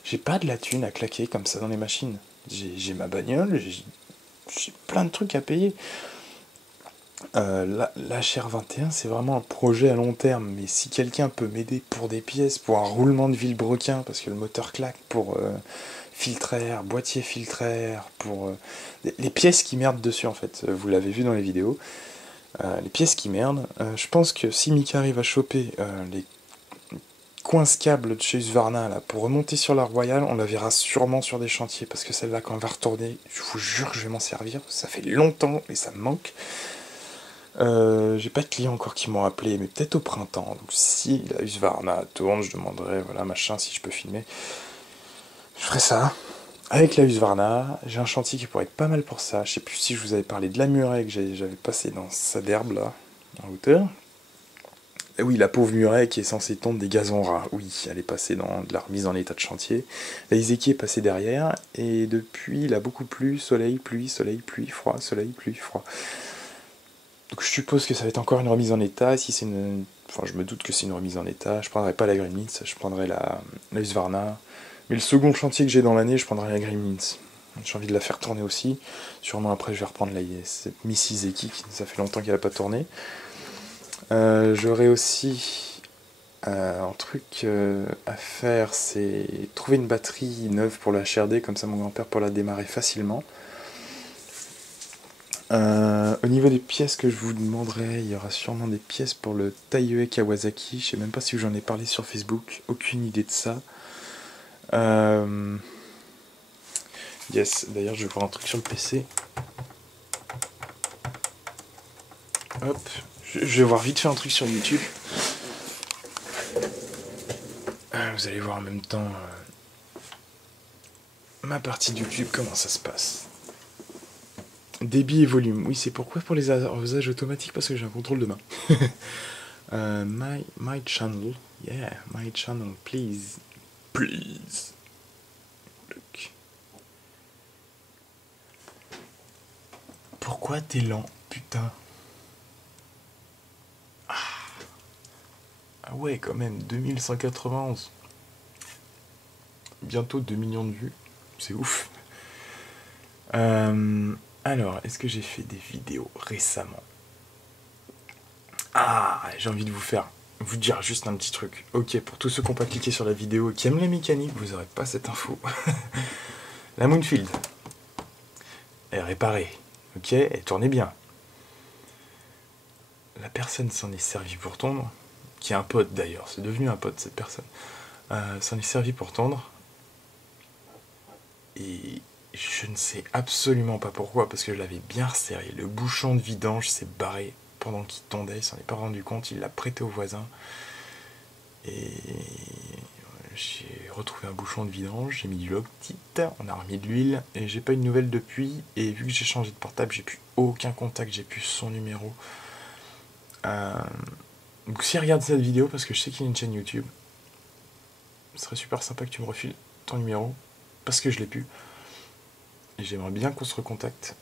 j'ai pas de la thune à claquer comme ça dans les machines. J'ai ma bagnole, j'ai plein de trucs à payer. La HR21, c'est vraiment un projet à long terme, mais si quelqu'un peut m'aider pour des pièces, pour un roulement de vilebrequin, parce que le moteur claque, pour filtre air, boîtier filtre air, pour les pièces qui merdent dessus en fait, vous l'avez vu dans les vidéos, les pièces qui merdent, je pense que si Mika arrive à choper les coince-câbles de chez Husqvarna là, pour remonter sur la Royale, on la verra sûrement sur des chantiers, parce que celle-là quand on va retourner, je vous jure que je vais m'en servir, ça fait longtemps et ça me manque. J'ai pas de clients encore qui m'ont appelé, mais peut-être au printemps. Donc si la Husqvarna tourne, je demanderai, voilà, machin, si je peux filmer. Je ferai ça. Avec la Husqvarna, j'ai un chantier qui pourrait être pas mal pour ça. Je sais plus si je vous avais parlé de la muraille que j'avais passé dans Saderbe, là, en hauteur. Et oui, la pauvre muraille qui est censée tondre des gazons ras. Oui, elle est passée dans de la remise en état de chantier. La Iseki est passée derrière, et depuis, il a beaucoup plu. Soleil, pluie, froid, soleil, pluie, froid. Donc je suppose que ça va être encore une remise en état. Si c'est enfin, je me doute que c'est une remise en état. Je prendrai pas la Gremlins, je prendrai la Husqvarna. Mais le second chantier que j'ai dans l'année, je prendrai la Gremlins. J'ai envie de la faire tourner aussi. Sûrement après, je vais reprendre cette Mrs. Eki, ça fait longtemps qu'elle n'a pas tourné. J'aurai aussi un truc à faire, c'est trouver une batterie neuve pour la HRD, comme ça mon grand-père pourra la démarrer facilement. Au niveau des pièces que je vous demanderai, il y aura sûrement des pièces pour le Taiyue Kawasaki. Je sais même pas si j'en ai parlé sur Facebook, aucune idée de ça. Yes, d'ailleurs je vais voir un truc sur le PC. Hop, je vais voir vite fait un truc sur YouTube. Vous allez voir en même temps ma partie de YouTube, comment ça se passe. Débit et volume. Oui, c'est pourquoi pour les arrosages automatiques, parce que j'ai un contrôle de main. My channel. Yeah, my channel, please. Please. Look. Pourquoi t'es lent, putain? Ah ouais, quand même, 2191. Bientôt 2 millions de vues. C'est ouf. Alors, est-ce que j'ai fait des vidéos récemment? Ah, j'ai envie de vous dire juste un petit truc. Ok, pour tous ceux qui n'ont pas cliqué sur la vidéo et qui aiment la mécanique, vous n'aurez pas cette info. La Moonfield est réparée. Ok, elle tournait bien. La personne s'en est servie pour tondre, qui est un pote d'ailleurs, c'est devenu un pote cette personne, s'en est servi pour tondre, et je ne sais absolument pas pourquoi, parce que je l'avais bien resserré. Le bouchon de vidange s'est barré pendant qu'il tondait, il s'en est pas rendu compte, il l'a prêté au voisin, et j'ai retrouvé un bouchon de vidange, j'ai mis du Loctite, on a remis de l'huile, et j'ai pas eu de nouvelles depuis, et vu que j'ai changé de portable, j'ai plus aucun contact, j'ai plus son numéro. Donc si elle regarde cette vidéo, parce que je sais qu'il y a une chaîne YouTube, ce serait super sympa que tu me refiles ton numéro, parce que je l'ai plus, et j'aimerais bien qu'on se recontacte.